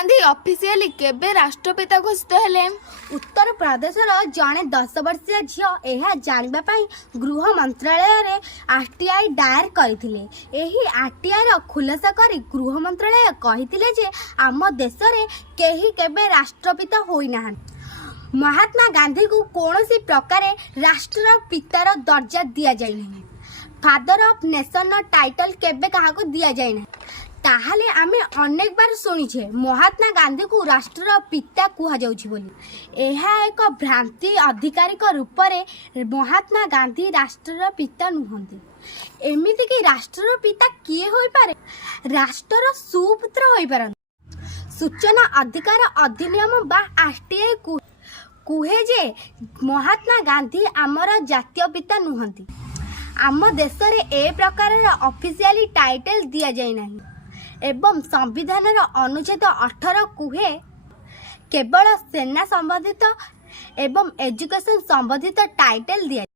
Gandhi officially କେବେ ରାଷ୍ଟ୍ରପିତା ଘୋଷିତ ହେଲେ? ଉତ୍ତର ପ୍ରଦେଶର ଜଣେ 10 ବର୍ଷୀୟ ଝିଅ ଏହା ଜାଣିବା ପାଇଁ ଗୃହ ମନ୍ତ୍ରାଳୟରେ ଆର୍ଟିଆଇ ଦାୟର କରିଥିଲେ। ଏହି ଆର୍ଟିଆଇର ଖୁଲାସା କରି ଗୃହ ମନ୍ତ୍ରାଳୟ କହିଥିଲେ ଯେ ଆମ ଦେଶରେ କେହି କେବେ ରାଷ୍ଟ୍ରପିତା ହୋଇନାହାନ୍ତି। ମହାତ୍ମା ଗାନ୍ଧୀଙ୍କୁ କୌଣସି ପ୍ରକାରେ ରାଷ୍ଟ୍ରର ପିତାର ଦର୍ଜା ଦିଆଯାଇନାହିଁ। ଫାଦର ଅଫ୍ ନେସନର ଟାଇଟଲ କେବେ କାହାକୁ ଦିଆଯାଇନାହିଁ। ତାହେଲେ ଆମେ ଅନେକ ବାର ଶୁଣିଛେ ମହାତ୍ମା ଗାନ୍ଧୀଙ୍କୁ ରାଷ୍ଟ୍ରର ପିତା କୁହାଯାଉଛି ବୋଲି। ଏହା ଏକ ଭ୍ରାନ୍ତି। ଆଧିକାରିକ ରୂପରେ ମହାତ୍ମା ଗାନ୍ଧୀ ରାଷ୍ଟ୍ରର ପିତା ନୁହନ୍ତି। ଏମିତିକି ରାଷ୍ଟ୍ରର ପିତା କିଏ ହୋଇପାରେ? ରାଷ୍ଟ୍ରର ସୁପୁତ୍ର ହୋଇପାରନ୍ତି। ସୂଚନା ଅଧିକାର ଅଧିନିୟମ ବା ଆର୍ଟିଆଇ କୁହେ ଯେ ମହାତ୍ମା ଗାନ୍ଧୀ ଆମର ଜାତୀୟ ପିତା ନୁହନ୍ତି। ଆମ ଦେଶରେ ଏ ପ୍ରକାରର ଅଫିସିଆଲି ଟାଇଟଲ ଦିଆଯାଇନାହିଁ ଏବଂ ସମ୍ବିଧାନର ଅନୁଚ୍ଛେଦ 18 କୁହେ କେବଳ ସେନା ସମ୍ବନ୍ଧିତ ଏବଂ ଏଜୁକେସନ ସମ୍ବନ୍ଧିତ ଟାଇଟଲ ଦିଆଯାଏ।